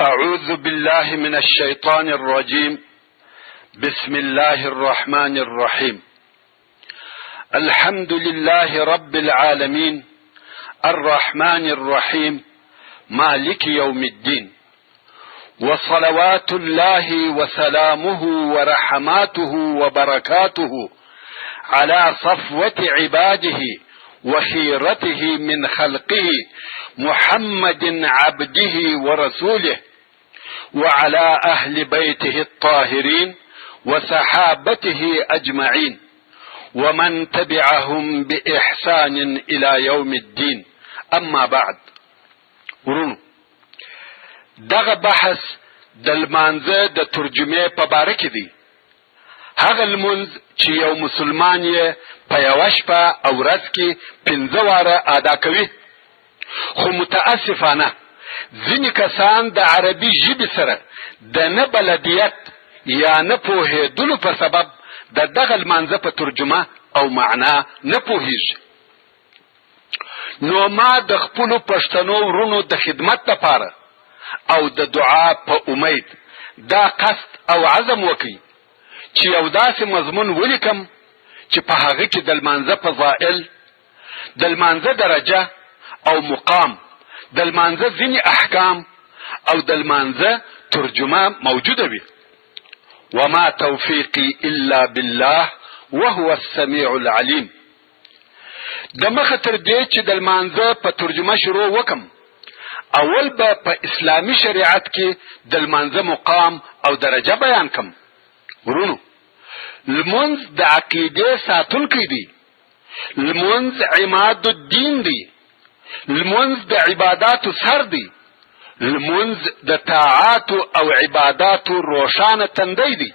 أعوذ بالله من الشيطان الرجيم. بسم الله الرحمن الرحيم. الحمد لله رب العالمين الرحمن الرحيم مالك يوم الدين، وصلوات الله وسلامه ورحماته وبركاته على صفوة عباده وخيرته من خلقه محمد عبده ورسوله، وعلى أهل بيته الطاهرين وصحابته أجمعين، ومن تبعهم بإحسان إلى يوم الدين. أما بعد، ورونو دغه بحث د لمانځه د ترجمې په باره کې دی. هغه لمونځ چې یو مسلمان یې په یوه شپه او ورځ کې 5 واره ادا کوي، خو متاسفانه ځینې کسان د عربي ژبې سره د نه بلدیت یا نه پوهېدلو په سبب د دغه لمانځه په ترجمه او معنا نه پوهېږي. نو ما د خپلو پښتنو ورونو د خدمت لپاره او د دعا په امید دا قصد او عزم وکړي چې یو داسې مضمون ولیکم چې په هغه کې د لمانځه فضائل، د لمانځه درجه او مقام، د لمانځه ځینې احکام او د لمانځه ترجمه موجوده وي. وما توفیقی الا بالله وهو السمیع العلیم. د مخه تر دې چې د لمانځه په ترجمه شروع وکم، اول به په اسلامي شریعت کې د لمانځه مقام او درجه بیان کم. ورونو، لمونځ د عقیدې ساتونکی دی، لمونځ عماد الدین دی، لمونځ د عباداتو سر دی، لمونځ د طاعاتو او عباداتو روښانه تندی دی.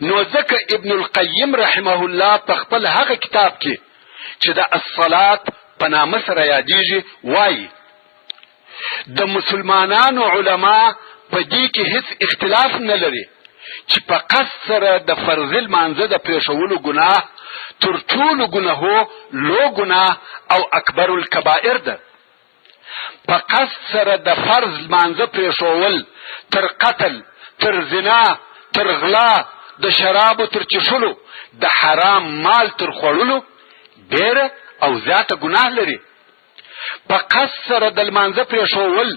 نو ځکه ابن القیم رحمه الله په خپل هغه کتاب کې چې د الصلاة په نامه سره یادیږي وایي د مسلمانانو علما په دې کې هیڅ اختلاف نه لري چې په قصد سره د فرض لمانځه د پرېښولو ګناه تر ټولو ګناهو لو ګناه او اکبر الکبائر ده. په قصد سره د فرض لمانځه پرېښول تر قتل، تر زنا، تر غلا، د شرابو تر چښلو، د حرام مال تر خوړلو ډېره او زیاته ګناه لري. په قصد سره د لمانځه پرېښول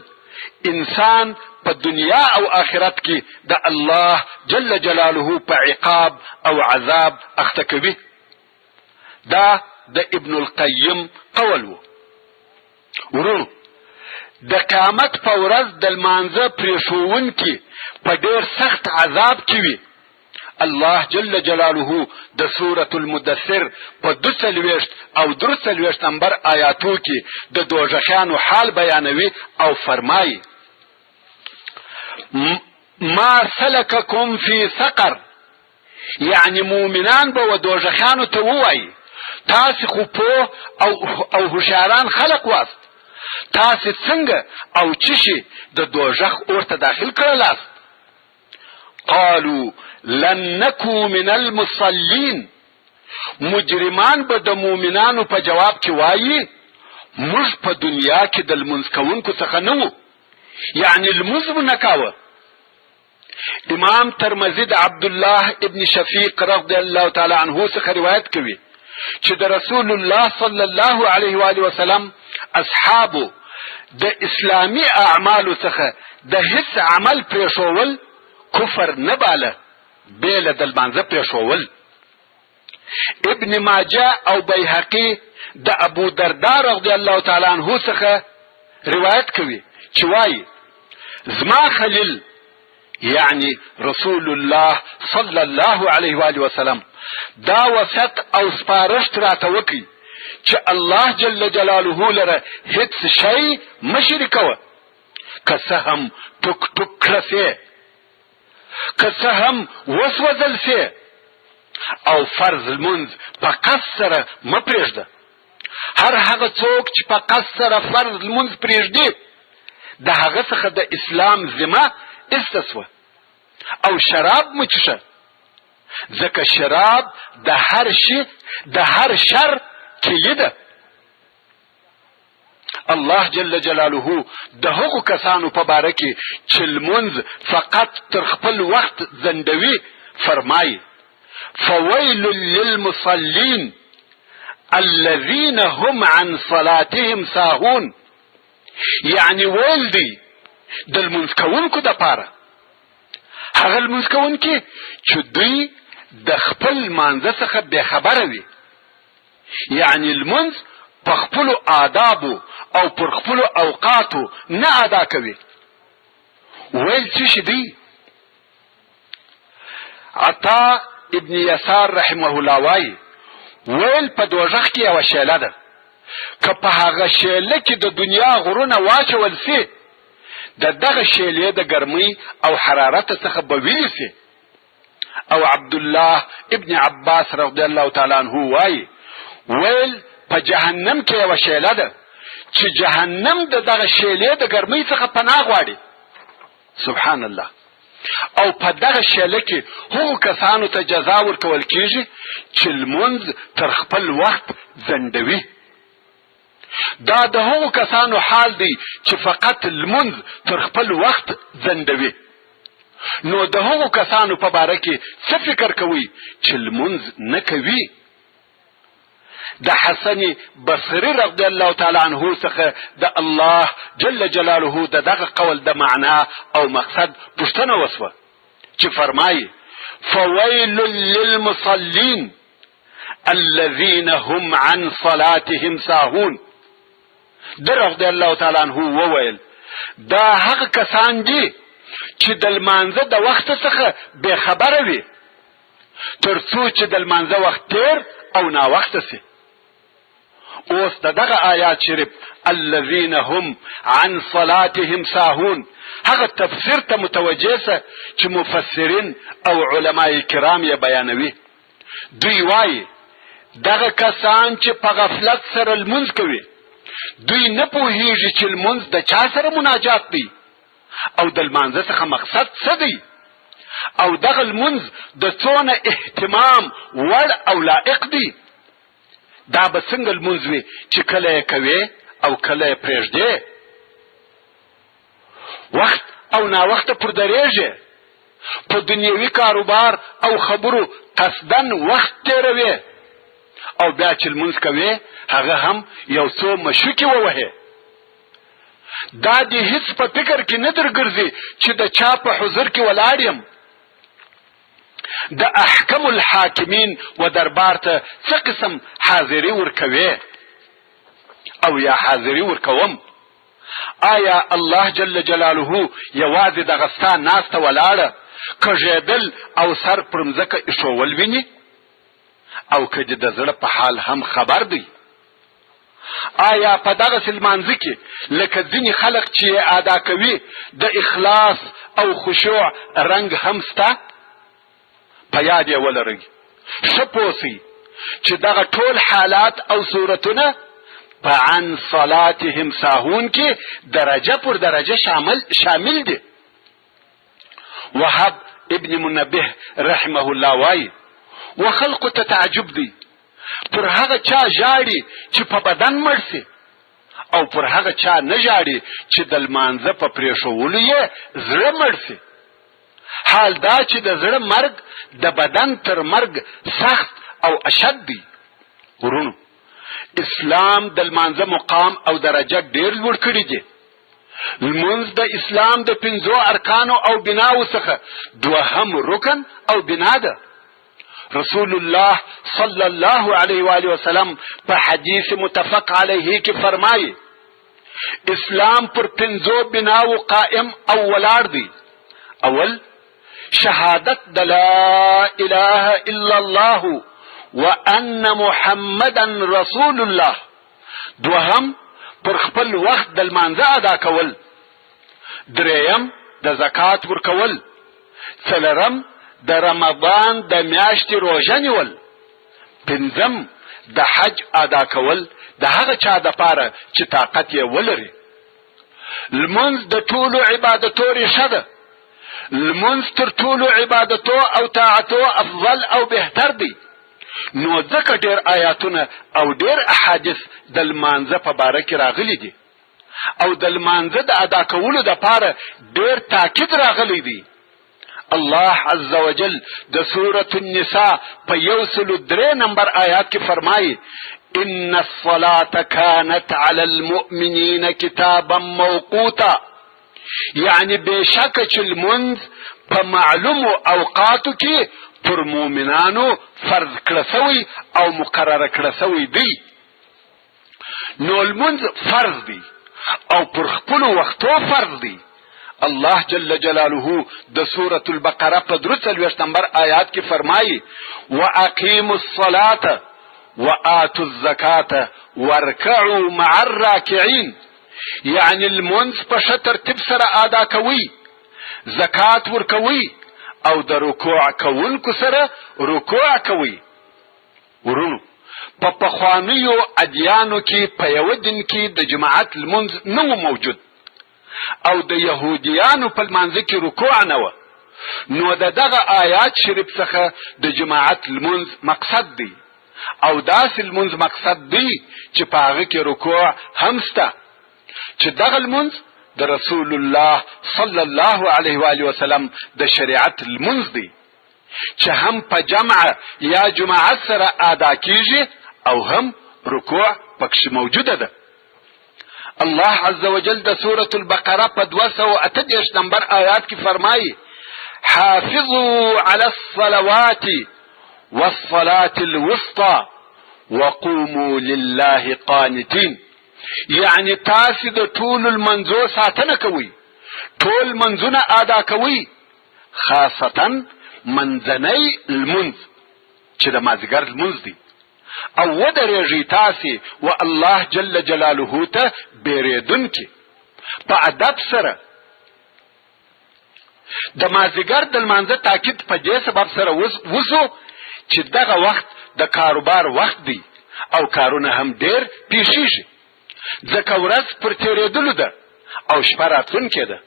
انسان په دنیا او آخرت کې د الله جل جلاله په عقاب او عذاب اخته کوي. دا د ابن القیم قول و. ورونو، د قیامت په ورځ د لمانځه پرېښوونکي په ډېر سخت عذاب کې وي. الله جل جلاله د سورة المدثر په 42 او 43 نمبر آیاتو کې د دوزخیانو حال بیانوي او فرمایي: ما سلککم فی سقر، یعنی مومنان به و دوزخیانو ته ووایي تاسې خو پوه او هوښیاران خلق واست، تاسې څنګه او چشي د دوزخ اور ته داخل کړلاست؟ قالوا لن نکو من المصلین. مجرمان به د مومنانو په جواب کې وایي موږ په دنیا کې د لمونځ کوونکو څخه نه وو، یعنی لمونځ مو نه کاوه. امام ترمذي د عبدالله ابن شفیق رضی الله تعالی عنه څخه روایت کوي چې د رسول الله صلی الله علیه و آله وسلم اصحابو د اسلامی اعمالو څخه د هیڅ عمل پرېښول کفر نه باله بیله د لمانځه پرېښول. ابن ماجه او بیهقي د ابو درداء رضی الله تعالی عنه څخه روایت کوي چې وایي زما خلیل یعنی رسول الله صلی الله علیه و آله وسلم دا وصیت او سپارښت راته وکړي چې الله جل جلاله لره هیڅ شی مه شریکوه، که څه هم ټوک ټوک کړه سي، که څه هم وسوځل سي، او فرض لمونځ په قصد سره مه پرېږده. هر هغه څوک چې په قصد سره فرض لمونځ پرېږدي د هغه څخه د اسلام ذمه ایسته سوه. او شراب مه چښه، ځکه شراب د هر شر کیلي ده. الله جل جلاله د هغو کسانو په باره کې چې لمونځ فقط تر خپل وخت ځنډوي فرمایي فویل للمصلین الذين هم عن صلاتهم ساهون، یعنی ویل دی د لمونځ کوونکو دپاره، هغه لمونځ کوونکي چې دوی د خپل لمانځه څخه بېخبره وي، یعنی لمونځ په خپلو آدابو او پر خپلو اوقاتو نه ادا کوي. ویل څه شي دی؟ عطا ابن یسار رحمه الله وایي ویل په دوزخ کې یوه شیله ده، که په هغه شیله کې د دنیا غرونه واچول سي، د دغه شیلې د ګرمۍ او حرارت څخه به ویلې سي. او عبدالله ابن عباس رضی الله تعالی عنه وایي ویل په جهنم کې یوه شیله ده چې جهنم د دغه شیلې د ګرمۍ څخه پناه غواړي. سبحان الله. او په دغه شیله کې هغو کسانو ته جزا ورکول کیږي چې لمونځ تر خپل وخت ځنډوي. دا د هغو کسانو حال دی چې فقط لمونځ تر خپل وخت ځنډوي. نو د هغو کسانو په باره کې څه فکر کوي چې لمونځ نه کوي؟ د حسن بصری رضی الله تعالی عنه څخه د الله جل جلاله د دغه قول د معنا او مقصد پوښتنه وسوه چې فرمایي فویل للمصلین الذين هم عن صلاتهم ساهون. د رضی الله تعالی عنه وویل دا هغه کسان دي چې د لمانځه د وخت څخه بېخبره وي تر څو چې د لمانځه وخت تیر او ناوخته سي. اوس دغه آیات شریف الذين هم عن صلاتهم ساهون هغه تفسیر ته متوجه سه چې مفسرین او علماء کرام یې بیانوي. دوی وایي دغه کسان چې په غفلت سره لمونځ کوي دوی نه پوهیږي چې لمونځ د چا سره مناجات دی او د لمانځه څخه مقصد څه دی او دغه لمونځ د څونه اهتمام وړ او لائق دی. دا به څنګه لمونځ وي چې کله یې کوې او کله یې پرېږدې، وخت او ناوخته پر درېږې، په دنیوي کاروبار او خبرو قصدن وخت تېروې او بیا چې لمونځ کوې هغه هم یو څو مشوکې ووهې. دا دې هیڅ په فکر کې نه درګرځي چې د چا په حضور کې ولاړ یم، د احکم الحاکمین و دربار ته څه قسم حاضري ورکوي او یا حاضري ورکوم؟ آیا الله جل جلاله یوازې دغه ستا ناسته ولاړه کږېدل او سر پر مځکه ایښول ویني او که دې د زړه په حال هم خبر دی؟ آیا په دغسې لمانځه کې لکه ځینې خلق چې ادا کوي د اخلاص او خشوع رنګ هم سته؟ په یاد یې ولرئ، ښه پوه سئ چې دغه ټول حالات او صورتونه په عن صلاتهم ساهون کې درجه پر درجه شامل دي. وهب ابن منبه رحمه الله وایي و خلقو ته تعجب دی پر هغه چا ژاړي چې په بدن مړ سي او پر هغه چا نه ژاړي چې د لمانځه په پرېښولو یې زړه مړ سي. حال دا چې د زړه مرګ د بدن تر مرګ سخت او اشد دی. ورونو اسلام د لمانځه مقام او درجه ډیر لوړ کړی دی. لمونځ د اسلام د 5 ارکانو او بناو څخه دوهم رکن او بنا ده. رسول الله صلی الله علیه و آله وسلم په حدیث متفق علیه کې فرمایي اسلام پر 5 بناو قائم او ولاړ دی. اول شهادت د لا اله الا الله وان محمدا رسول الله. دوهم پر خپل وخت د لمانځه ادا کول. دریم د زکات ورکول. څلورم د رمضان د میاشتې روژه نیول. پنځم د حج ادا کول د هغه چا دپاره چې طاقت یې ولري. لمونځ د ټولو عبادتو ریښه ده. لمونځ تر ټولو عبادتو او طاعتو افضل او بهتر دی. نو ځکه ډیر آیاتونه او ډیر احادیث د لمانځه په باره کې راغلي دي. او د لمانځه د ادا کولو دپاره ډېر تاکید راغلی دی. الله عز وجل د سورة النساء په 103 نمبر آیات کې فرمایي ان الصلاة كانت على المؤمنين كتابا موقوتا، یعنی بشک چې لمونځ په معلومو اوقاتو کې پر مؤمنانو فرض کړه سوی او مقرره کړه سوی دی. نو لمونځ فرض دی او پر خپلو وختو فرض دی. الله جل جلاله د سورة البقره په 43 نمبر آیات کې فرمایي واقیموا الصلاة وآتوا الزکاة وارکعوا مع الراکعین، یعنی المنځ په ښه ترتیب سره ادا کوي، زکات ورکوي او د رکوع کوونکو سره رکوع کوي. ورونو په پخوانیو ادیانو کې په یو دین کې د جماعت لمونځ نه و موجود او د یهودیانو په لمانځه کې رکوع نه و. نو د دغه آیات شریف څخه د جماعت لمونځ مقصد دی او داسې لمونځ مقصد دی چې په هغه کې رکوع هم شته، چې دغه لمونځ د رسول الله صلی الله علیه و آله وسلم د شریعت لمونځ دی چې هم په جمع یا جماعت سره ادا کیږي او هم رکوع پکې موجوده ده. الله عز وجل د سورة البقره په 238 نمبر آیات کې فرمایي حافظوا على الصلوات والصلاة الوسطى وقوموا لله قانتين، یعنی تاسو د ټول المنځو ساتنه کوي، ټول منځونه ادا کوي، خاصتا منځنی المنځ چې د مازدیګر لمونځ دی، او ودرېږئ تاسې و الله جل جلاله ته بیریدونکي په ادب سره. د مازدیګر د لمانځه تاکید په دې سبب سره وسو چې دغه وخت د کاروبار وخت دی او کارونه هم ډېر پیښیږي، ځکه ورځ پر تېرېدلو ده او شپه راتلونکې ده.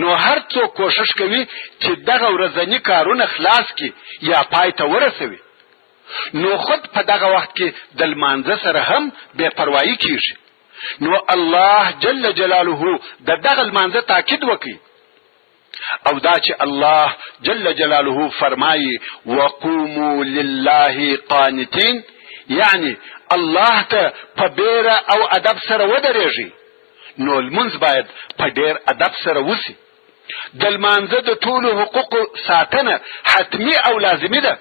نو هر څوک کوشش کوي چې دغه ورځني کارونه خلاص کړي یا پای ته ورسوي. نو خود په دغه وخت کې د لمانځه سره هم بې پروایي کیږي. نو الله جل جلاله د دغه لمانځه تاکید وکړي او دا چې الله جل جلاله فرمایي وقوموا لله قانتين، یعنی الله ته په بیره او ادب سره ودرېږي. نو لمونځ باید په ډېر ادب سره وسي. د لمانځه د ټولو حقوقو ساتنه حتمی او لازمي ده،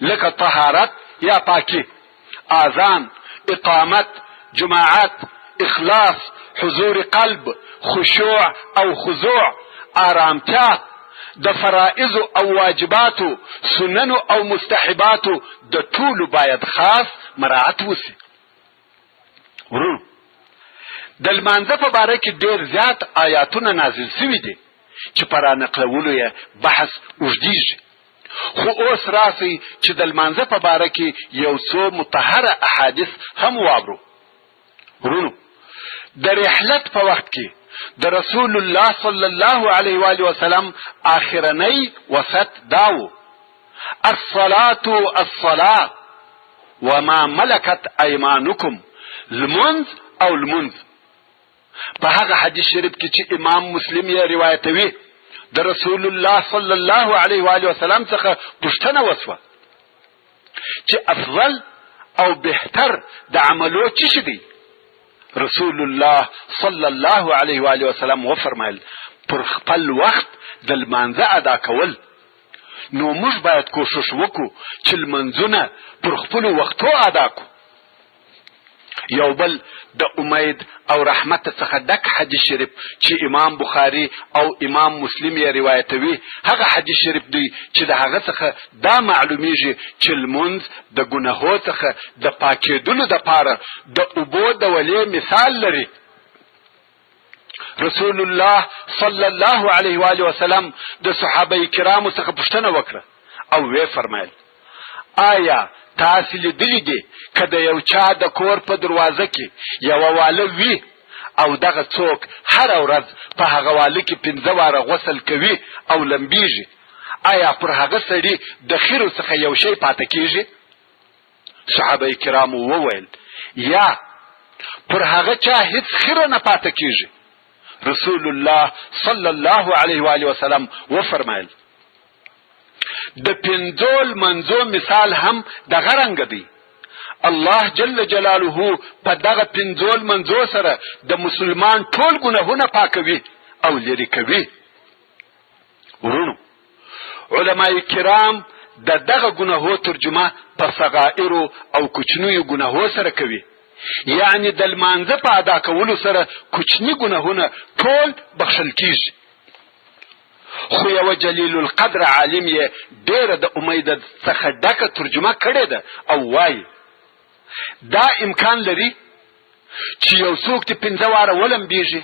لکه طهارت یا پاکی، اذان، اقامت، جماعت، اخلاص، حضور قلب، خشوع او خضوع، آرامتیا، د فرائض او واجباتو، سنن او مستحباتو د ټولو باید خاص مراعات وسي. ورونو د لمانځه په باره کې ډېر زیات آیاتونه نازل سوي دي چې په رانقلولو یې بحث اوږدیږي، خو اوس راسئ چې د لمانځه په باره کې یو څو مطهره احادیث هم واورو. ورونو د رحلت په وخت کې د رسول الله صلی الله علیه و آله وسلم آخرنی وصیت داو الصلاة وما ملکت ایمانکم، لمونځ او لمونځ. په هغه حدیث شریف کې چې امام مسلم یې روایتوي د رسول الله صلی الله علیه و آله وسلم څخه پوښتنه وسوه چې افضل او بهتر د عملو څه شي دی؟ رسول الله صلی الله علیه و آله وسلم وفرمایل پر خپل وخت د لمانځه ادا کول. نو موږ باید کوشش وکړو چې لمنځونه پر خپلو وختو ادا کړو. یو بل د امید او رحمت څخه ډک حدیث شریف چې امام بخاری او امام مسلم یې روایتوي، هغه حدیث شریف دی چې د هغه څخه دا معلومیږي چې لمونځ د ګناهو څخه د پاکېدلو دپاره د اوبو د ولې مثال لري. رسول الله صلی الله علیه و آله وسلم د صحابه کرامو څخه پوښتنه وکړه او وی فرمایل آیا تاسو لیدلی دي که د یو چا د کور په دروازه کې یوه واله وي او دغه څوک هره ورځ په هغه واله کې 5 واره غسل کوي او لمبیږي، آیا پر هغه سړي د خیرو څخه یو شی پاته کیږي؟ صحابه کرامو وویل یا پر هغه چا هیڅ خیره نه پاته کیږي. رسول الله صلی الله علیه و آله وسلم وفرمایل د پنځول منځو مثال هم دغه رنګ دی. الله جل جلاله په دغه پنځول منځو سره د مسلمان ټول ګناهونه پاکوي او لري کوي. ورونو علماء کرام دغه ګناهو ترجمه په صغائر او کوچنیو ګناهو سره کوي، یعنی د لمانځه په ادا کولو سره کوچنی ګناهونه ټول بخښل کیږي. خو یو جلیل القدر عالم یې ډیره د امید څخه ډکه ترجمه کړې ده او وایي دا امکان لري چې یو څوک د 5 واره ولمبیږي،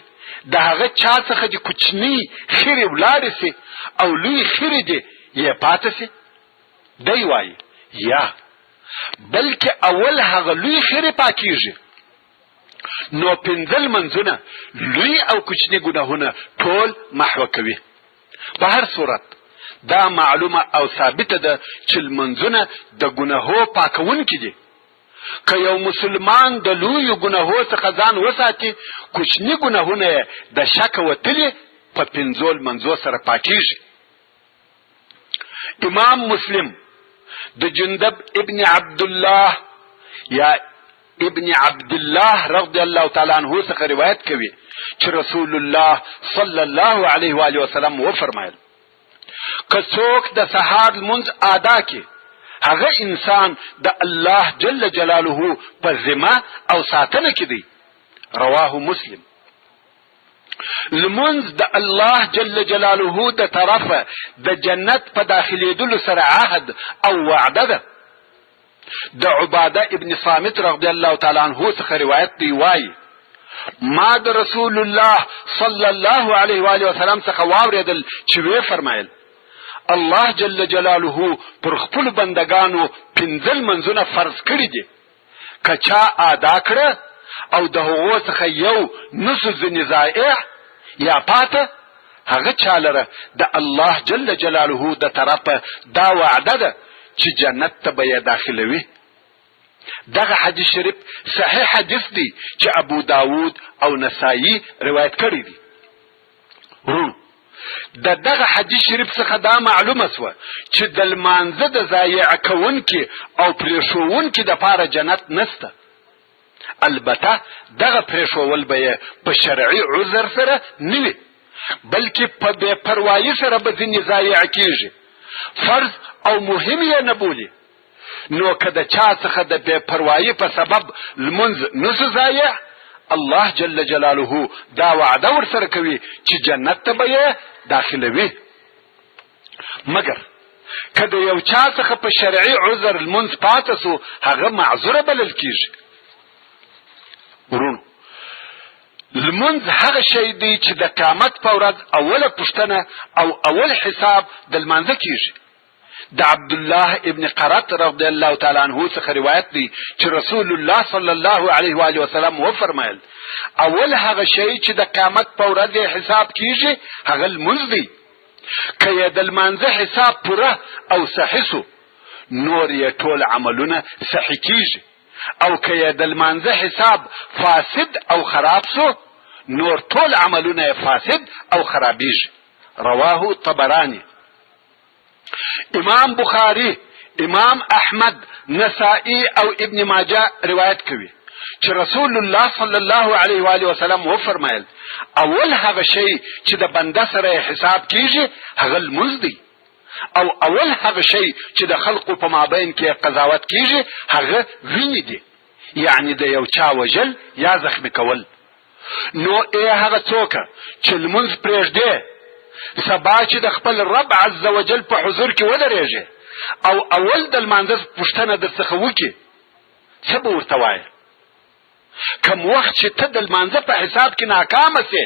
د هغه چا څخه د کوچنی خیرې ولاړې سي او لوی خیرې دې یې پاته سي. دی وایي یا بلکې اول هغه لوی خیرې پاکیږي، نو 5 منځونه لوی او کوچنی ګناهونه ټول محو کوي. په هر صورت دا معلومه او ثابته ده چې منځونه د ګناهو پاکونکي دي. که یو مسلمان د لوی ګناهو څخه ځان وساتي، کوچنی ګناهونه د شک وتلي په 5 منځو سره پاکیږي. امام مسلم د جندب ابن عبد الله یا ابن عبد الله رضی الله تعالی عنہ څخه روایت کوي چې رسول الله صلی الله علیه و آله وسلم وفرمایل که څوک د سحر لمونځ ادا کړي، هغه انسان د الله جل جلاله په ذمه او ساتنه کې دی. رواه مسلم. لمونځ د الله جل جلاله د طرفه د جنت په داخليدلو سره عهد او وعده ده. د عباده ابن صامت رضی الله تعالی عنہ څخه روایت دی، وایي ما د رسول الله صلی الله علیه و آله وسلم څخه واوریدل چې وی فرمایل الله جل جلاله پر خپل بندگانو 5 منځونه فرض کړی دي. که چا ادا کړه او د هغو څخه یو نصف ځنې ضایع یا پاته، هغه چالره د الله جل جلاله د طرفه دا وعده ده چې جنت ته به یې داخلوي. دغه حدیث شریف صحیح حدیث دی چې ابو داود او نسائی روایت کړی دي. دغه حدیث شریف څخه دا معلومه سوه چې د لمانځه د ضایع کوونکي او پرېښوونکي دپاره جنت نسته. البته دغه پرېښول به یې په شرعي عذر سره نه وي، بلکې په بې پروایي سره به ځینې ضایع کیږي، فرض او مهم یې نه بولي. نو که د چا څخه د بې پروایي په سبب لمونځ نسو ضایع، الله جل جلاله دا وعده ورسره کوي چې جنت ته به یې داخلوي. مګر که د یو چا څخه په شرعي عذر لمونځ پاته سو، هغه معذوره بلل کیږي. ورونو لمونځ هغه شی دی چې د قیامت په ورځ اوله پوښتنه او اول حساب د لمانځه کیږي. د عبد الله ابن قرط رضی الله تعالی عنہ څخه روایت دی چې رسول الله صلی الله علیه و آله وسلم وفرمایل اول هغه شی چې د قیامت په ورځ حساب کیږي هغه لمونځ دی. که یې د لمانځه حساب پوره او صحیح سو، نور یې ټول عملونه صحیح کیږي، او که یې د لمانځه حساب فاسد او خراب سو، نور ټول عملونه فاسد او خرابیږي. رواه طبرانی. امام بخاری، امام احمد، نسائی او ابن ماجه روایت کوي چې رسول الله صلی الله علیه و آله وسلم وفرمایل اول هغه شی چې د بنده سره حساب کیږي هغه لمونځ دی، او اول هغه شی چې د خلقو په مابین کې قضاوت کیږي هغه وینې دي، یعنی د یو چا وجل یا زخمی کول. نو هغه څوک چې لمونځ پرېږدي، سبا چې د خپل رب عز وجل په حضور کې ودرېږي او اول د لمانځه پوښتنه درڅخه وکړي، څه به ورته وایې؟ کم وخت چې ته د لمانځه په حساب کې ناکامه سې،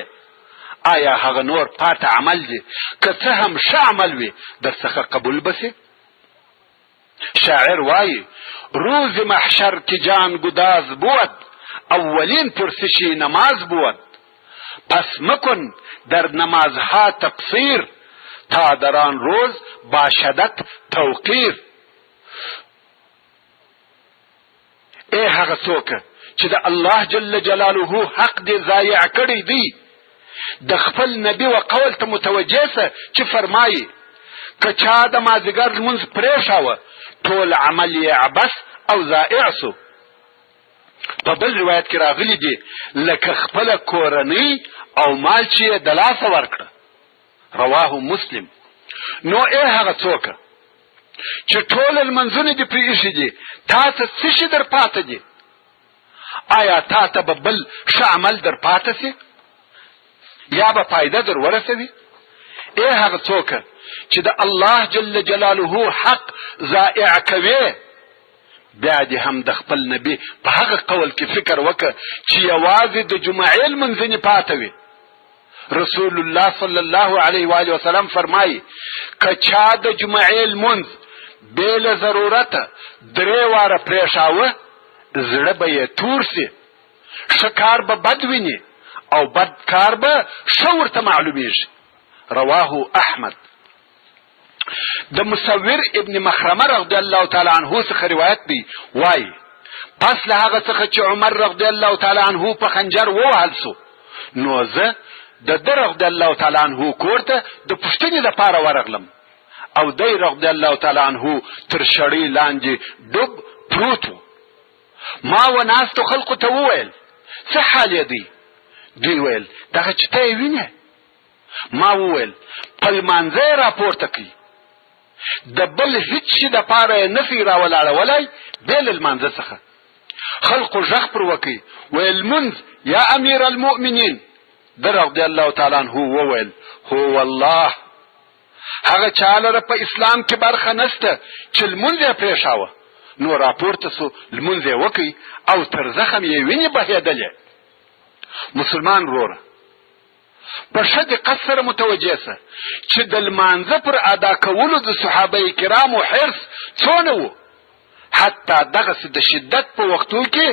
آیا هغه نور پاته عمل دی که څه هم ښه عمل وي درڅخه قبول به سي؟ شاعر وایي روز محشر که جان گداز بود، اولین پرسشی نماز بود. پس مکن در نمازها تقصیر، تا در آن روز باشدت توقیر. ای هغه څوک چې د الله جل جلاله حق دې ضایع کړی دی، د خپل نبی و قول ته متوجه سه چې فرمایي که چا د مازدیګر لمونځ پرېښاوه ټول عمل یې عبث او ضایع سو. په بل روایت کې راغلی دي لکه خپله کورنۍ او مال چې یې د لاسه ورکړه. رواه مسلم. نو هغه څوکه چې ټول لمنځونه دې پرې ایښي دي تا ته څه شي در پاته دي؟ آیا تا ته به بل ښه عمل در پاته سي یا به فایده در ورسوي؟ هغه څوکه چې د الله جل جلاله حق ضایع کوي بیا دې هم د خپل نبی په هغه قول کې فکر وکړه چې یوازې د جمعې لمنځنې پاته وي. رسول الله صلی الله علیه و آله وسلم فرمایي که چا د جمعې لمونځ بې له ضرورته 3 واره پرېښاوه زړه به یې تور سي، ښه کار به بد ویني او بد کار به ښه ورته معلومیږي. رواه احمد. د مصور ابن مخرمه رضی الله تعالی عنه څخه روایت دی وایي پس له هغه څخه چې عمر رضی الله تعالی عنه په خنجر ووهل سو نو زه د ده رضی الله تعالی عنه کور ته د پوښتنې لپاره ورغلم او دی رضی الله تعالی عنه تر شړۍ لاندې ډوب پروت و. ما و ناستو خلقو ته وویل څه حال یې دی؟ دوی ویل دغه چې ته یې وینې؟ ما وویل په لمانځه یې راپورته کړي د بل هیڅ شي دپاره یې نفي راولاړولی بې له لمانځه څخه. خلقو غږ پر وکړي ویل لمونځ یا امیر المؤمنین. ده رضی الله تعالی عنه وویل هو والله هغه چا لره په اسلام کې برخه نسته چې لمونځ یې پرېښاوه. نو راپورته سو لمونځ یې وکړي او تر زخم یې وینې بهېدلې. مسلمان وروره په ښه دقت سره متوجه سه چې د لمانځه پر ادا کولو د صحابه کرامو حرص څونه و. حتی دغسې د شدت په وختو کې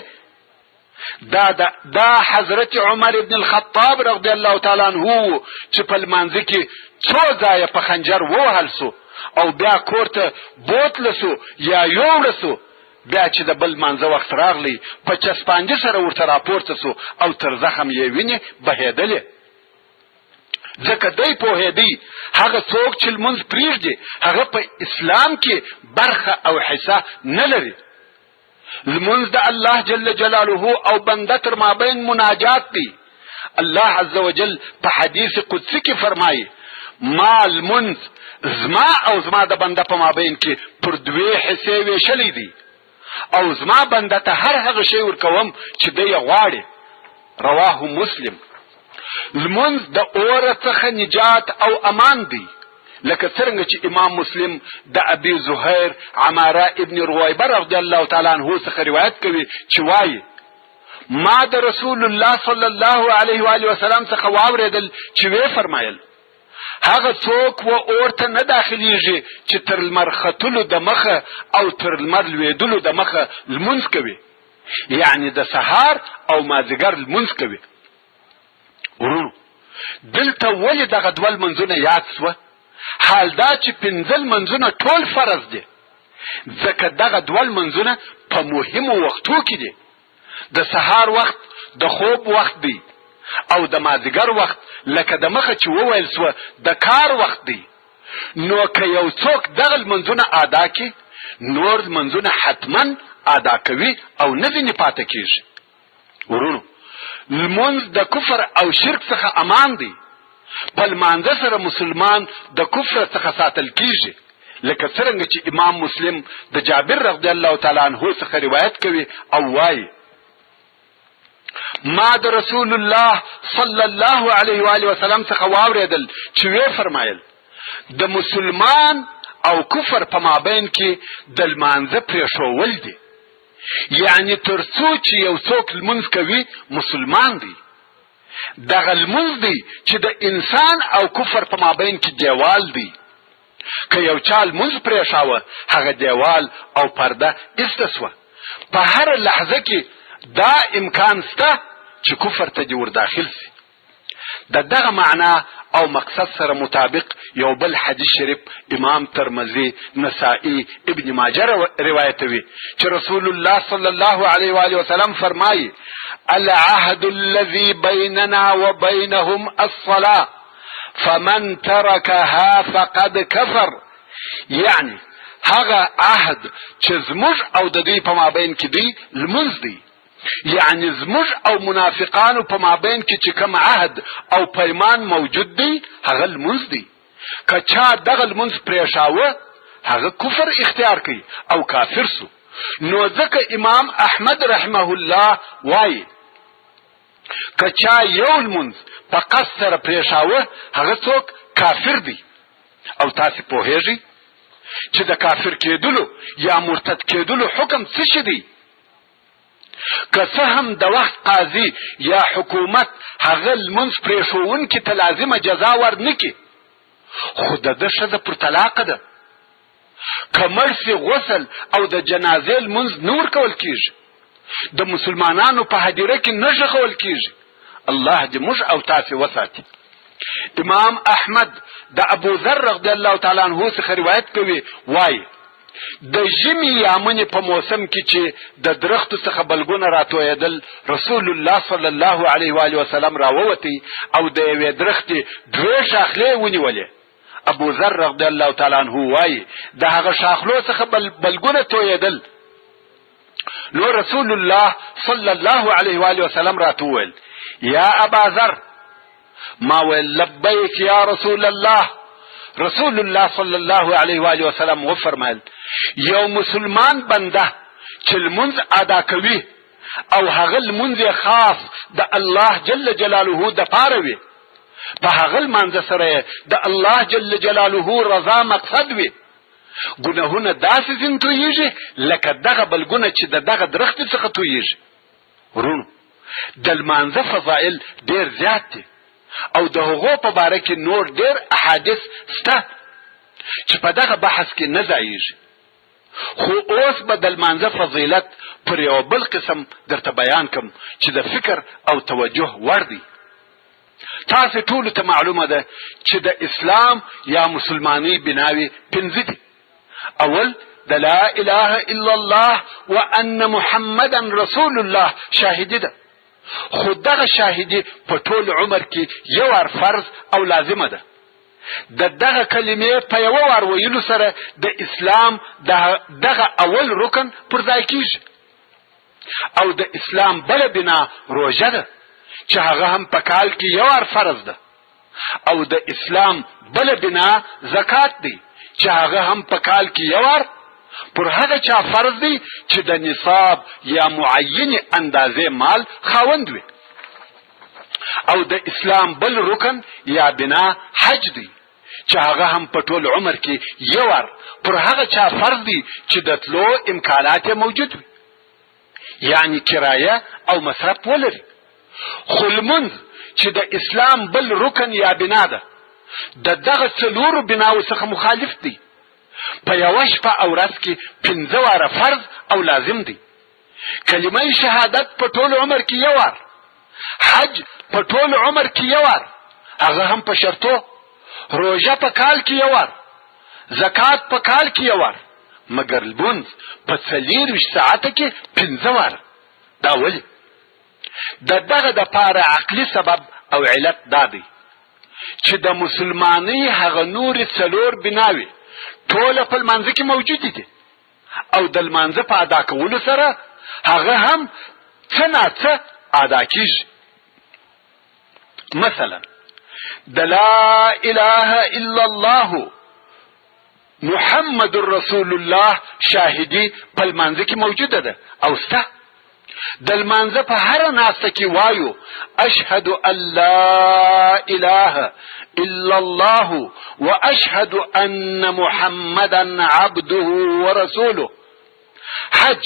دا حضرت عمر ابن الخطاب رضی الله تعالی عنه چې په لمانځه کې 2 ځایه په خنجر ووهل سو او بیا کور ته بوتله سو یا یوړه سو بیا چې د بل لمانځه وخت راغلی په چسپانجه سره ورته راپورته سو او تر زخم یې وینې بهېدلې. ځکه دی پوهېدی هغه څوک چې لمونځ پرېږدي هغه په اسلام کې برخه او حصه نه لري. لمونځ د الله جل جلاله او بنده تر مابین مناجات دی. الله عز وجل په حدیث قدسی کې فرمایي ما لمونځ زما او زما د بنده په مابین کې پر 2 حصې ویشلی دي او زما بنده ته هر هغه شی ورکوم چې دی یې غواړي. رواه مسلم. لمونځ د اوره څخه نجات او امان دی لکه څرنګه چې امام مسلم د ابي زهير عماره ابن رويبه رضی الله تعالی عنه څخه روایت کوي چې وایي ما د رسول الله صلی الله علیه و آله وسلم څخه واورېدل چې وی فرمایل هغه څوک و اورته نه داخليږي چې تر لمر ختلو د مخه او تر لمر لوېدلو د مخه لمونځ کوي، یعنی د سهار او مازدیګر لمونځ کوي. ورونو دلته ولې دغه 2 لمونځونه یاد سوه؟ حال دا چې 5 لمونځونه ټول فرض دي ځکه دغه 2 لمونځونه په مهمو وختو کې دي. د سهار وخت د خوب وخت دی او د مازدیګر وخت لکه د مخه چې وویل سوه د کار وخت دی. نو که یو څوک دغه لمونځونه ادا کړي نور لمونځونه حتما ادا کوي او نه ځینې پاته کېږي. ورونو لمونځ د کفر او شرک څخه امان دی. په لمانځه سره مسلمان د کفر څخه ساتل کیږي لکه څرنګه چې امام مسلم د جابر رضی الله تعالی عنه څخه روایت کوي او وایي ما د رسول الله صلی الله علیه و آله وسلم څخه واورېدل چې وی فرمایل د مسلمان او کفر په مابین کې د لمانځه پرېښول دي، یعنی تر څو چې یو څوک لمونځ کوي مسلمان دی. دغه لمونځ دی چې د انسان او کفر په مابین کې دیوال دی. که یو چا لمونځ پرېښاوه هغه دیوال او پرده ایسته سوه. په هر لحظه کې دا امکان سته چې کفر ته دې ور داخل سي. د دغه معنا او مقصد سره مطابق یو بل حدیث شریف امام ترمذی، نسائی، ابن ماجه روایتوي چې رسول الله صلی الله علیه و آله وسلم فرمایي: العهد الذي بيننا وبينهم الصلاة فمن تركها فقد كفر. یعنی هغه عهد چې زموږ او د دوی په مابین کې دی لمونځ دی. یعنی زموږ او منافقانو په مابین کې چې کوم عهد او پیمان موجود دی هغه لمونځ دی. که چا دغه لمونځ پرېښاوه هغه کفر اختیار کوي او کافر سو. نو ځکه امام احمد رحمه الله وایي که چا یو لمونځ په قصد سره پرېښاوه هغه څوک کافر دی. او تاسې پوهېږئ چې د کافر کېدلو یا مرتد کېدلو حکم څه شي دی؟ که څه هم د وخت قاضي یا حکومت هغه لمونځ پرېښوونکي ته لازمه جزا ورنکړي، خو د ده ښځه پر طلاقه ده. که مړ سي غسل او د جنازې لمونځ نه ورکول کېږي، د مسلمانانو په هدیره کې نه ږغول کېږي. الله دې موږ او تاسې وساتي. امام احمد د ابو ذر رضی الله تعالی عنه څخه روایت کوي، وایي د ژمي یا مني په موسم کې چې د درختو څخه بلګونه راتویدل، رسول الله صلی الله علیه و آله وسلم راووتی او د یوې درختې دوې شاخلې ونیولې. ابو ذر رضی الله تعالی عنه وایي د هغه شاخلو څخه بلګونه تویدل. نو رسول الله صلی الله علیه و آله وسلم راته وویل: یا ابا ذر. ما ویل: لبیک یا رسول الله. رسول الله صلی الله علیه و آله وسلم وفرمایل: یو مسلمان بنده چې لمونځ ادا کوي او هغه لمونځ خاص د الله جل جلاله د پاره وي، په هغه لمانځه سره د الله جل جلاله رضا مقصد وي، ګناهونه داسې ځین تویېږي لکه دغه بلګونه چې د دغه درختې څخه تویېږي. ورونو، د لمانځه فضائل ډېر زیات دي او د هغو په باره کې نور ډېر احادیث شته چې په دغه بحث کې نه ځایېږي. خو اوس به د لمانځه فضیلت پر یو بل قسم درته بیان کم چې د فکر او توجه وړ دی. تاسې ټولو ته معلومه ده چې د اسلام یا مسلمانۍ بناوې پنځه دي. اول د لا اله الا الله وان محمدا رسول الله شاهدي ده، خو دغه شاهدي په ټول عمر کې یو وار فرض او لازمه ده. د دغه کلمې په یو وار ویلو سره د اسلام دغه اول رکن پر ځای کیږي. او د اسلام بله بنا روژه ده چې هغه هم په کال کې یو وار فرض ده. او د اسلام بله بنا زکات دی چې هغه هم په کال کې یو وار پر هغه چا فرض دی چې د نصاب یا معین اندازې مال خاوند وي. او د اسلام بل رکن یا بنا حج دی چې هغه هم په ټول عمر کې یو وار پر هغه چا فرض دی چې د تلو امکانات موجود وي، یعنی کرایه او مصرف ولري. خو لمونځ چې د اسلام بل رکن یا بنا ده د دغه څلورو بناو څخه مخالف دی. په یوه شپه او ورځ کې 5 واره فرض او لازم دی. کلمه شهادت په ټول عمر کې یو وار، حج په ټول عمر کې یو وار، هغه هم په شرطو، روژه په کال کې یو وار، زکات په کال کې یو وار، مګر لمونځ په 24 ساعته کې 5 واره. دا ولې؟ د دغه دپاره عقلي سبب او علت دا دی چې د مسلمانۍ هغه نورې 4 بناوې ټوله په لمانځه کې موجودې دي او د لمانځه په ادا کولو سره هغه هم څه ناڅه ادا کیږي. مثلا د لا اله الا الله محمد رسول الله شاهدي په لمانځه کې موجوده ده او سته. د لمانځه په هر ناسته کې وایو اشهد ان لا اله الا الله واشهد ان محمدا عبده ورسوله. حج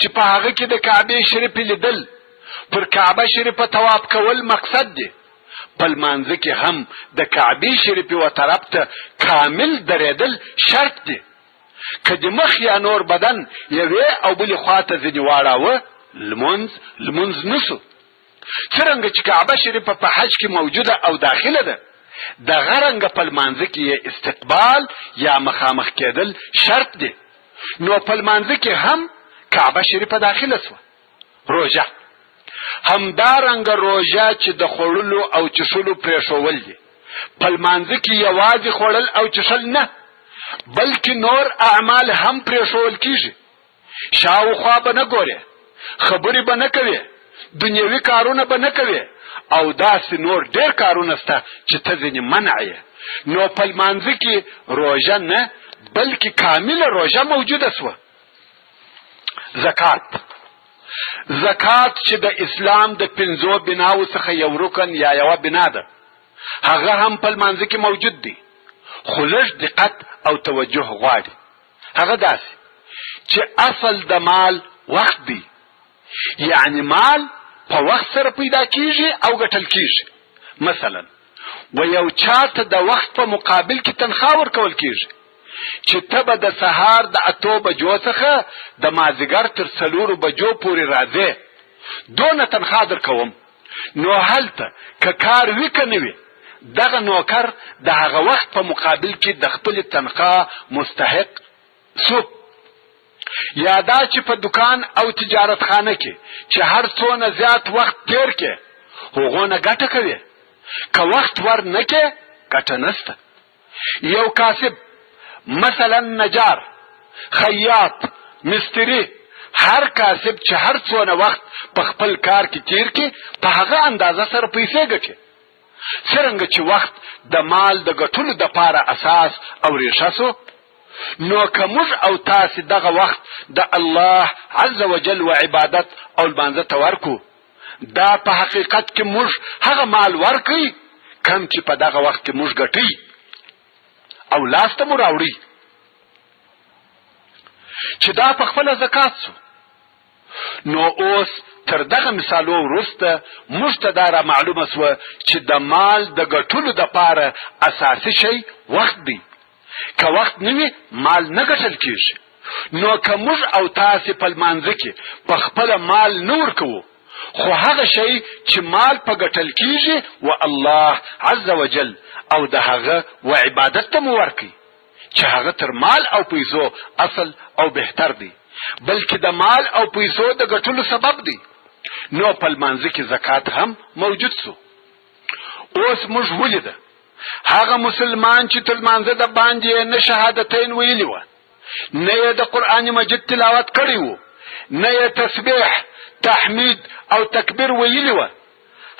چې په هغه کې د کعبه شریفې لیدل، پر کعبه شریفه طواف کول مقصد دی. په لمانځه کې هم د کعبه شریفې و طرف ته کامل درېدل شرط دی. که د مخ یا نور بدن یوې او بلې خواته ځینې واړاوه لمونځ نسو. څرنګه چې کعبه شریفه په حج کې موجوده او داخله ده، دغه رنګه په لمانځه کې استقبال یا مخامخ کېدل شرط دی. نو په لمانځه کې هم کعبه شریفه داخله سوه. روژه همدارنګه روژه چې د خوړلو او چښلو پرېښول دي. په لمانځه کې یوازې خوړل او چښل نه، بلکې نور اعمال هم پرېښول کیږي. شاوخوا به نه ګورې، خبرې به نه کوې، دنیوي کارونه به نه کوې، او داسې نور ډېر کارونه سته چې ته ځینې منع یې. نو په لمانځه کې روژه نه، بلکې کامله روژه موجوده سوه. زکات چې د اسلام د 5 بناو څخه یو رکن یا یوه بنا ده، هغه هم په لمانځه کې موجود دی، خو لږ دقت او توجه غواړي. هغه داسې چې اصل د مال وخت دی، یعنی مال په وخت سره پیدا کیږي او ګټل کیږي. مثلا و یو چاته د وخت په مقابل کې تنخواه ورکول کیږي چې ته به د سهار د 8 بجو څخه د مازدیګر تر 4 بجو پورې راځې، دونه تنخواه درکوم. نو هلته که کار وي که نه وي، دغه نوکر د هغه وخت په مقابل کې د خپل تنخواه مستحق سو. یا دا چې په دکان او تجارت خانه کې چې هر څونه زیات وخت تیر کې هغونه ګټه کوي، که وخت ور نه کې ګټه نسته. یو کاسب مثلا نجار، خیاط، مستری، هر کاسب چې هر څونه وخت په خپل کار کې تیر کې په هغه اندازه سره پیسې ګټي. څرنګه چې وخت د مال د ګټلو د پاره اساس او ریښه سو، نو که موږ او تاسې دغه وخت د الله عز وجل و عبادت او لمانځه ته ورکو، دا په حقیقت کې موږ هغه مال ورکوي کم چې په دغه وخت کې موږ ګټي او لاس ته مو راوړي. چې دا په خپله زکات سو. نو اوس تر دغه مثالو وروسته موږ ته دا را معلومه سوه چې د مال د ګټلو دپاره اساسي شی وخت دی. که وخت نه وي مال نه ګټل کیږي. نو که موږ او تاسې په لمانځه کې په خپله مال نه ورکوو، خو هغه شی چې مال په ګټل کیږي و الله عز وجل او د هغه و عبادت ته مو ورکوي، چې هغه تر مال او پیسو اصل او بهتر دی، بلکې د مال او پیسو د ګټلو سبب دی. نو په لمانځه کې زکات هم موجود سو. اوس موږ ولیده هغه مسلمان چې تر لمانځه د باندې نه شهادتین ویلي وه، نه یې د قرآن مجید تلاوت کړی و، نه یې تسبیح، تحمید او تکبیر ویلي وه،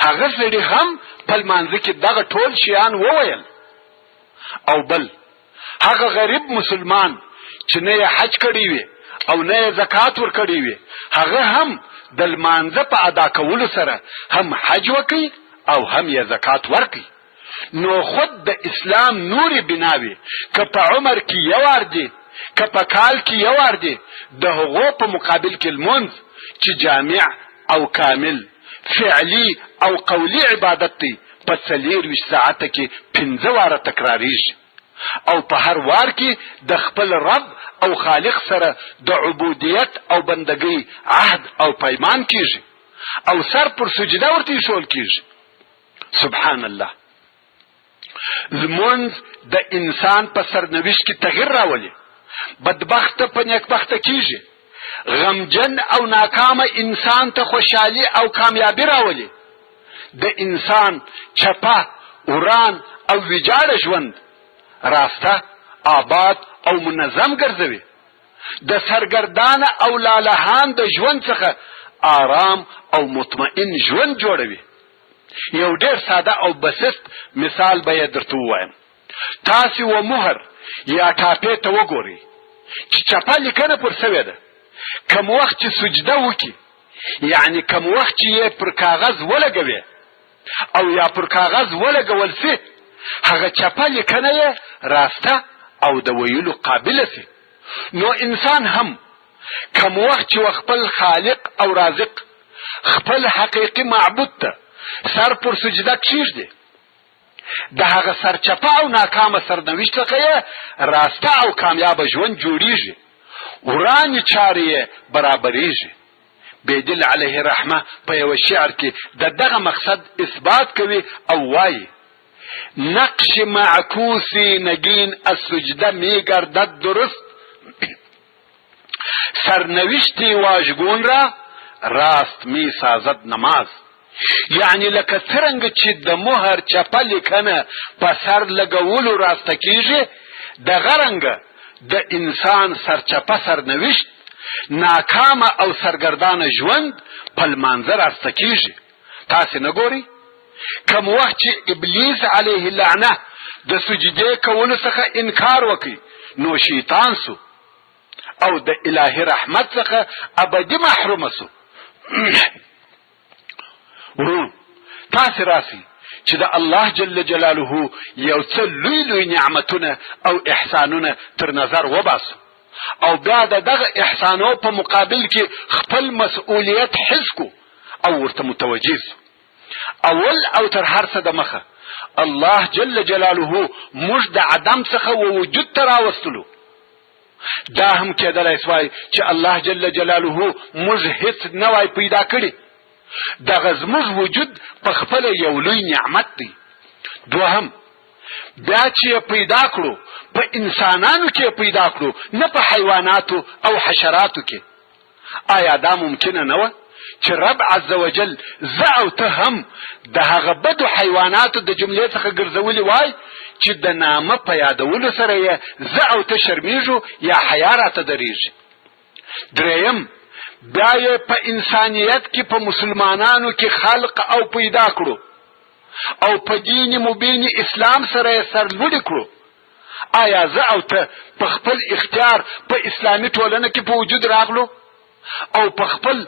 هغه سړي هم په لمانځه کې دغه ټول شیان وویل. او بل هغه غریب مسلمان چې نه یې حج کړی وي او نه یې زکات ورکړی وي، هغه هم د لمانځه په ادا کولو سره هم حج وکړي او هم یې زکات ورکړي. نو خود د اسلام نوري بناوي که په عمر کې یو وار دی، که په کال کې یو وار دی، د هغو په مقابل کې لمونځ چې جامع او کامل فعلی او قولی عبادت دی، په 24 ساعته کې 15 واره تکراریږي، او په هر وار کې د خپل رب او خالق سره د عبودیت او بندګۍ عهد او پیمان کیږي، او سر پر سجده ورته ایښول کیږي. سبحان الله. لمونځ د انسان په سرنوشت کې تغییر راولي، بدبخته په نیکبخته کیږي، غمجن او ناکامه انسان ته خوشحالي او کامیابی راولي، د انسان چپه، وران او ویجاړه ژوند راسته، آباد او منظم ګرځوي، د سرګردانه او لالهان د ژوند څخه آرام او مطمئن ژوند جوړوي. یو ډیر ساده او بسیط مثال به یې درته ووایم. تاسې و مهر یا ټاپې ته وګورئ چې چپه لیکنه پر سوې ده، کم وخت چې سجده وکړي، یعنی کم وخت چې یې پر کاغذ ولګوي او یا پر کاغذ ولګول سي، هغه چپه لیکنه یې راسته او د ویلو قابله سي. نو انسان هم کم وخت چې خپل خالق او رازق، خپل حقیقي معبود ته سر پر سجده کښیږدي، د هغه سرچپه او ناکامه سرنوشت څخه یې راسته او کامیابه ژوند جوړیږي، ورانې چارې یې برابریږي. بیدل علیه رحمه په یو شعر کې د دغه مقصد اثبات کوي او وایي نقش معکوسی نگین از سجده میگردد درست. سرنوشتی واژگون را راست می سازد نماز. یعنی لکه څرنګه چې د مهر چپه لیکنه په سر لګولو راسته کیږي، دغه رنګه د انسان سرچپه سرنوشت، ناکامه او سرګردانه ژوند په لمانځه راسته کیږي. تاسې نه ګورئ کوم وخت چې ابلیس علیه اللعنه د سجدې کولو څخه انکار وکړي نو شیطان سو او د الهي رحمت څخه ابدي محروم سو. ورون تاسې راسي چې د الله جل جلاله یو څه لوی لوی نعمتونه او احسانونه تر نظر وباسو او بیا د دغه احسانو په مقابل کې خپل مسؤلیت حس کو او ورته متوجه سو. اول او تر هر څه د مخه الله جل جلاله موږ د عدم څخه وجود ته راوستلو. دا هم کېدلی سوای چې الله جل جلاله موږ هیڅ نه وای پیدا کړي. دغه زموږ وجود په خپله یو لوی نعمت دی. دوهم بیا چې پیدا کړو په انسانانو کې پیدا کړو، نه په حیواناتو او حشراتو کې. آیا دا ممکنه نه وه چې رب عز وجل زه او ته هم د هغه بدو حیواناتو د جملې څخه ګرځولي وای چې د نامه په یادولو سره یې زه او ته شرمیږو یا حیا راته درېږي؟ دریم بیا یې په انسانیت کې په مسلمانانو کې خلق او پیدا کړو او په دین مبین اسلام سره یې سرلوړي کړو. آیا زه او ته په خپل اختیار په اسلامي ټولنه کې په وجود راغلو او په خپل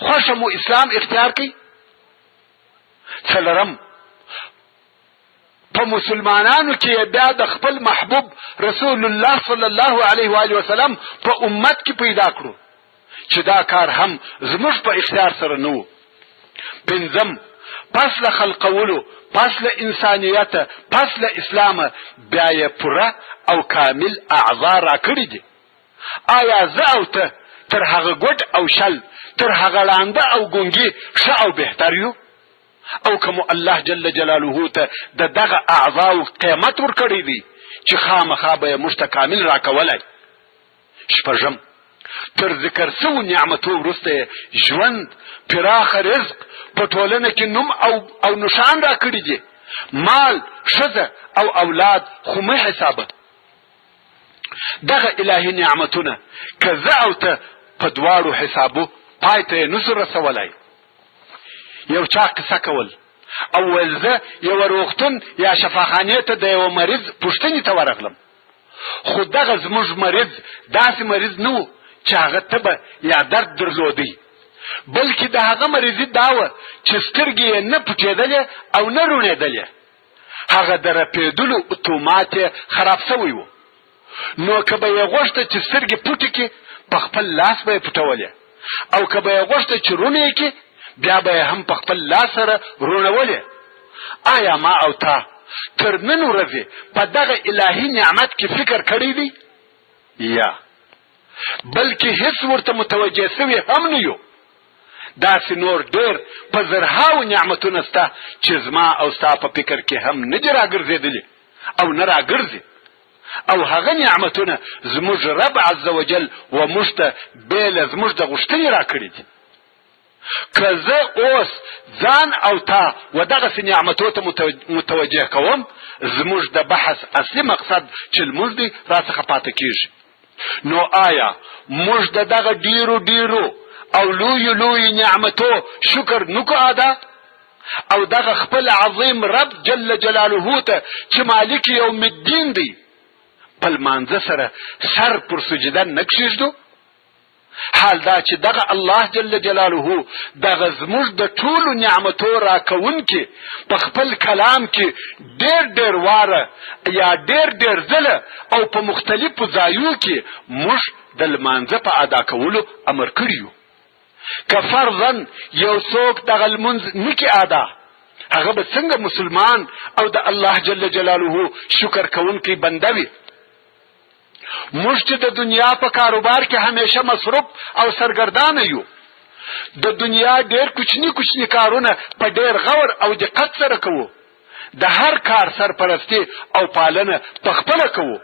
خوښه مو اسلام اختیار کړي؟ څلورم په مسلمانانو کې بیا د خپل محبوب رسول الله صلی الله علیه و آله وسلم په امت کې پیدا کړو چې دا کار هم زموږ په اختیار سره نه و. پنځم پس له خلقولو، پس له انسانیت، پس له اسلامه بیا یې پوره او کامل اعضا را کړي دي. آیا زه او ته تر هغه ګوډ او شل، تر هغه ړانده او ګونګي ښه او بهتر یو؟ او کوم الله جل جلاله ته د دغه اعضاو قیمت ورکړی دی چې خامخا به یې موږ ته کامل راکولی. شپږم تر ذکر سوو نعمتو وروسته ژوند، پراخه رزق، په ټولنه کې نوم او نشان را کړي دي، مال، ښځه او اولاد خو مه حسابه. دغه الهي نعمتونه که زه او ته په دواړو حسابو پای ته یې نسو رسولی. یو چا قصه کول او ویل زه یو روغتون یا شفاخانې ته د یو مریض پوښتنې ته ورغلم، خو دغه زموږ مریض داسې مریض نه و چې هغه تبه یا درد درلودی، بلکې د هغه مریضي دا وه چې سترګې یې نه پټېدلې او نه روڼېدلې. هغه د رپېدلو اتومات یې خراب سوی و. نو که به یې غوښته چې سترګې پټې کړي په خپل لاس به یې پټولې، او که به یې غوښته چې روڼې کړي بیا به هم په خپل لاس سره رونولې. آیا ما او تا تر نن ورځې په دغه الهي نعمت کې فکر کړی دی؟ یا بلکې هیڅ ورته متوجه سوي هم نه یو. داسې نور ډېر په زرهاو نعمتونه سته چې زما او ستا په فکر کې هم نه دي راګرځېدلي او نه راګرځي. او هغه نعمتونه زموږ رب عز وجل و موږ ته بې له زموږ د غوښتنې راکړي دي. که زه اوس ځان او تا و دغسې نعمتو ته متوجه کوم، زموږ د بحث اصلي مقصد چې لمونځ دی راڅخه پاته کېږي. نو آیا موږ د دغه ډیرو او لویو نعمتو شکر نکو ادا او دغه خپل عظیم رب جل جلاله ته چې مالک یوم الدین دی په لمانځه سره سر پر سجده نه کښېږدو؟ حال دا چې دغه الله جل جلاله دغه زموږ د ټولو نعمتو راکوونکي په خپل کلام کې ډېر واره یا ډېر ځله او په مختلفو ځایو کې موږ د لمانځه په ادا کولو امر کړي یو. که فرضاً یو څوک دغه لمونځ نکي ادا، هغه به څنګه مسلمان او د الله جل جلاله شکر کوونکی بنده وي؟ موږ چې د دنیا په کاروبار کې همیشه مصروف او سرګردانه یو، د دنیا ډېر کوچني کوچني کارونه په ډېر غور او دقت سره کوو. د هر کار سرپرستی او پالنه په خپله کوو.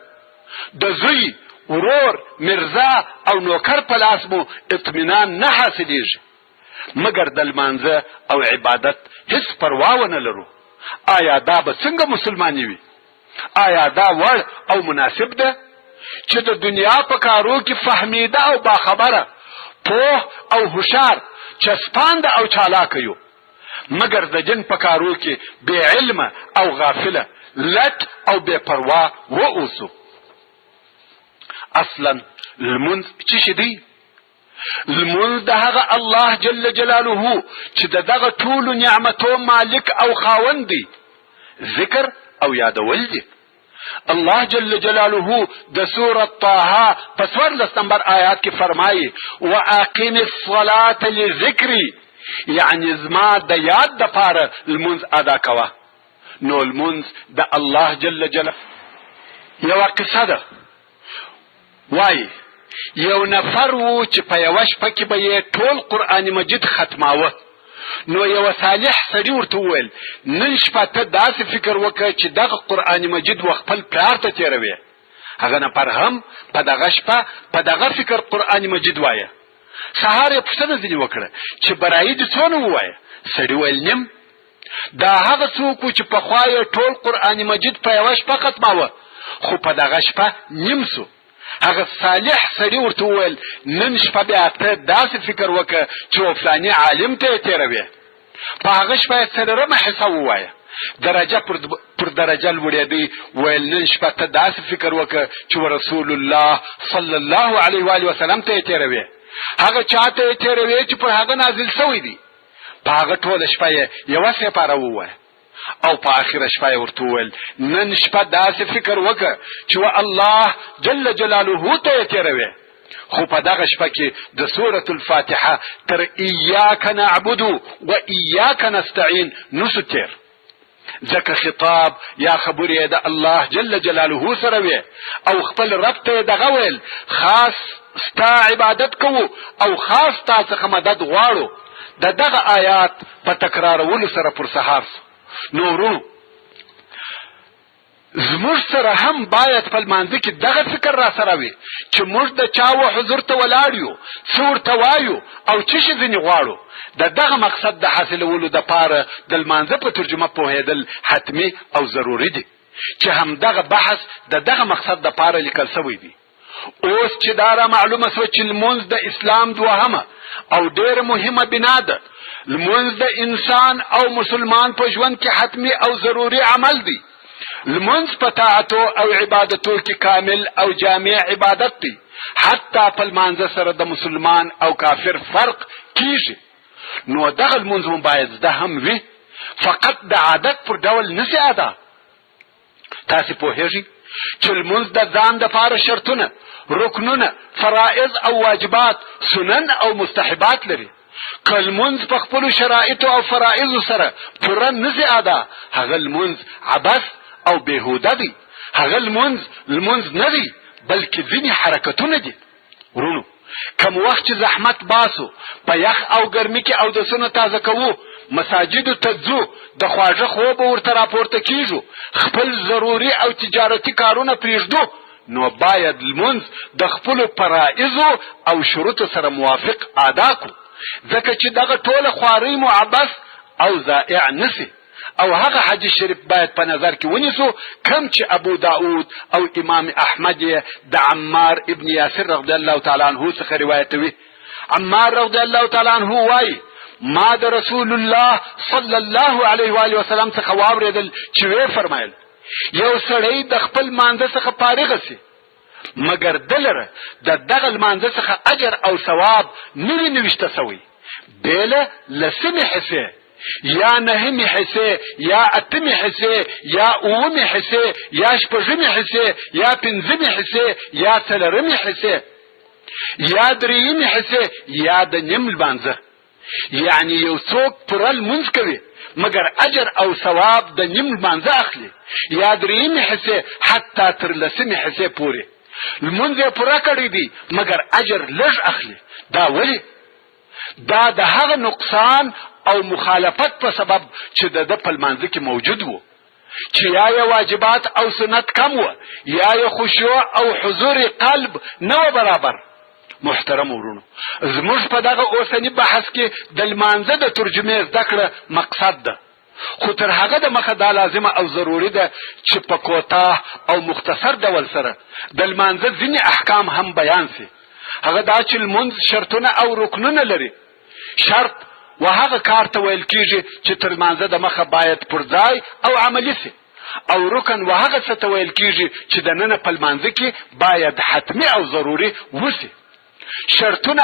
د زوی، ورور، مرزا او نوکر په لاس مو اطمینان نه حاصلیږي. مګر د لمانځه او عبادت هیڅ پروا ونه لرو. آیا دا به څنګه مسلمانی وي؟ آیا دا وړ او مناسب ده چې د دنیا په کارو کې فهمیده او باخبره، پوه او هوښیار، چسپانده او چالاکه یو، مګر د دین په کارو کې بې علمه او غافله، لټ او بې پروا واوسو؟ اصلا لمونځ څه شی دی؟ لمونځ د هغه الله جل جلاله چې دغه ټولو نعمتو مالک او خاوند دی ذکر او یادول دی. الله جل جلاله د سورة طه په 14 نمبر آیات کې فرمایي واقم الصلاة لذکری، یعنی زما د یاد د پاره لمونځ ادا کوه. نو لمونځ د الله جل جلاله یوه قصه ده. وای یو نفر و چې په یوه شپه کې به یې ټول قرآن مجید ختماوه. نو یو صالح سړي ورته وویل نن شپه ته داسې فکر وکړه چې دغه قرآن مجید و خپل پلار ته تېروې. هغه نفر هم په دغه شپه په دغه فکر قرآن مجید وایه. سهار یې پوښتنه ځینې وکړه چې برایي دې څونه ووایه؟ سړي ویل نیم. دا هغه څوک و چې پخوا یې ټول قرآن مجید په یوه شپه ختماوه، خو په دغه شپه نیم سو. هغه صالح سړي ورته وویل نن شپه بیا ته داسې فکر وکړه چې فلاني عالم ته یې تېروې. په هغه شپه یې څلورمه حصه ووایه. درجه پر درجه لوړېدی. ویل نن شپه ته داسې فکر وکړه چې رسول الله صلی الله علیه و آله وسلم ته یې تېروې. هغه چا ته یې تېروې چې پر هغه نازل شوی دی. په هغه ټوله شپه یې یوه سپاره ووایه. او په آخره شپه یې ورته وویل نن شپه داسې فکر وکړه چې الله جل جلاله ته یې تېروې. خو په دغه شپه کې د سورة الفاتحه تر ایاک نعبد و ایاک نستعین نسو تېر. ځکه خطاب یا خبرې د الله جل جلاله سره وې او خپل رب ته یې دغه ویل خاص ستا عبادت کوو او خاص تا څخه مدد غواړو. د دغه آیات په تکرارولو سره پر سهار سو. نو ورونو زموږ سره هم باید په لمانځه کې دغه فکر را سره وي چې موږ د چا و حضور ته ولاړ یو، څه ورته وایو او څه شي ځینې غواړو. د دغه مقصد د حاصلولو دپاره د لمانځه په ترجمه پوهېدل حتمي او ضروري دي چې همدغه بحث د دغه مقصد دپاره لیکل سوی دی. اوس چې دا را معلومه سوه چې لمونځ د اسلام دوهمه او ډېره مهمه بنا ده. لمونځ د انسان او مسلمان په ژوند کې حتمي او ضروري عمل دی. لمونځ په طاعتو او عبادتو کې کامل او جامع عبادت دی. حتی په لمانځه سره د مسلمان او کافر فرق کیږي. نو دغه لمونځ مو باید زده هم وي، فقط د عادت پر ډول نسي ادا. تاسې پوهېږئ چې لمونځ د ځان دپاره شرطونه، رکنونه، فرائض او واجبات، سنن او مستحبات لري. که لمونځ په خپلو شرایطو او فرائضو سره پوره نسي ادا، هغه لمونځ عبث او بېهوده دی. هغه لمونځ نه دی بلکې ځینې حرکتونه دي. ورونو کم وخت چې زحمت باسو، په یخ او ګرمي کې اودسونه تازه کوو، مساجدو ته ځو، د خواږه خوب ورته راپورته کیږو، خپل ضروري او تجارتي کارونه پرېږدو، نو باید لمونځ د خپلو فرائضو او شروطو سره موافق ادا کړو. ځکه چې دغه ټوله خوارۍ مو عبث او ضائع نسي. او هغه حدیث شریف باید په نظر کې ونیسو کم چې ابو داود او امام احمد د عمار ابن یاسر رضی الله تعالی عنه څخه روایتوي. عمار رضی الله تعالی عنه وایي ما د رسول الله صلی الله علیه و آله وسلم څخه واورېدل چې وی فرمایل یو سړی د خپل مانځه څخه فارغ سي مګر دلره د دغه لمانځه څخه اجر او ثواب نه وي نوشته سوی بېله لسمې حصې یا نهمې حصې یا اتمې حصې یا اومې حصې یا شپږمې حصې یا پنځمې حصې یا څلورمې حصې یا درېیمې حصې یا د نیم لمانځه. یعنی یو څوک پوره لمونځ کوي مګر اجر او ثواب د نیم لمانځه اخلي، یا درېیمې حصې حتی تر لسمې حصې پورې لمونځ یې پوره کړی دی مګر اجر لږ اخلي. دا ولې؟ دا د هغه نقصان او مخالفت په سبب چې د په لمانځه کې موجود وو، چې یا یې واجبات او سنت کم وو، یا یې خشوع او حضور قلب نه و برابر. محترم ورونو، زموږ په دغه اوسنی بحث کې د لمانځه د ترجمې زده کړه مقصد ده، خو تر هغه د مخه دا لازمه او ضروري ده چې په کوتاه او مختصر ډول سره د لمانځه ځینې احکام هم بیان سي. هغه دا چې لمونځ شرطونه او رکنونه لري. شرط و هغه کار ته ویل کیږي چې تر لمانځه د مخه باید پر ځای او عملي سي، او رکن و هغه څه ته ویل کیږي چې د نن په لمانځه کې باید حتمي او ضروري وسي. شرطونه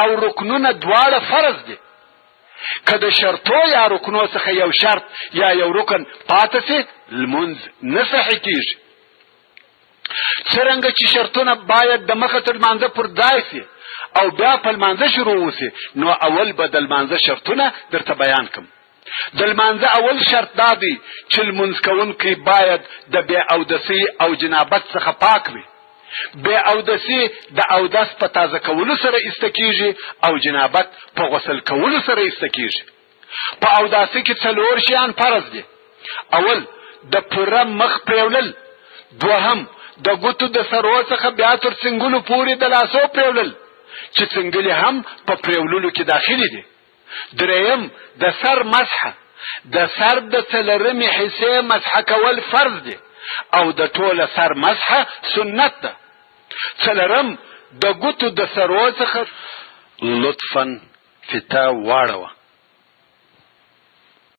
او رکنونه دواړه فرض دي. که د شرطو یا رکنو څخه یو شرط یا یو رکن پاتې سي، لمونځ نه صحیح کیږي. څرنګه چې شرطونه باید د مخه تر لمانځه پر ځای سي او بیا په لمانځه شروع وسي، نو اول به د لمانځه شرطونه درته بیان کړم. د لمانځه اول شرط دا دی چې لمونځ کوونکی باید د بې اودسۍ او جنابت څخه پاک وي. بې اودسي د اودس په تازه کولو سره ایسته کیږي او جنابت په غسل کولو سره ایسته کیږي. په اوداسي کې 4 شیان فرض دي. اول د پوره مخ پریولل، دوهم د ګوتو د سرو څخه بیا تر څنګلو پورې د لاسو پریولل چې څنګلې هم په پریوللو کې داخلي دي. دریم د سر مسحه، د سر د 4 حصې مسحه کول فرض دي او د ټوله سر مسحه سنت ده. 4 د ګوتو د سرو څخه لطفا فتا واړوه.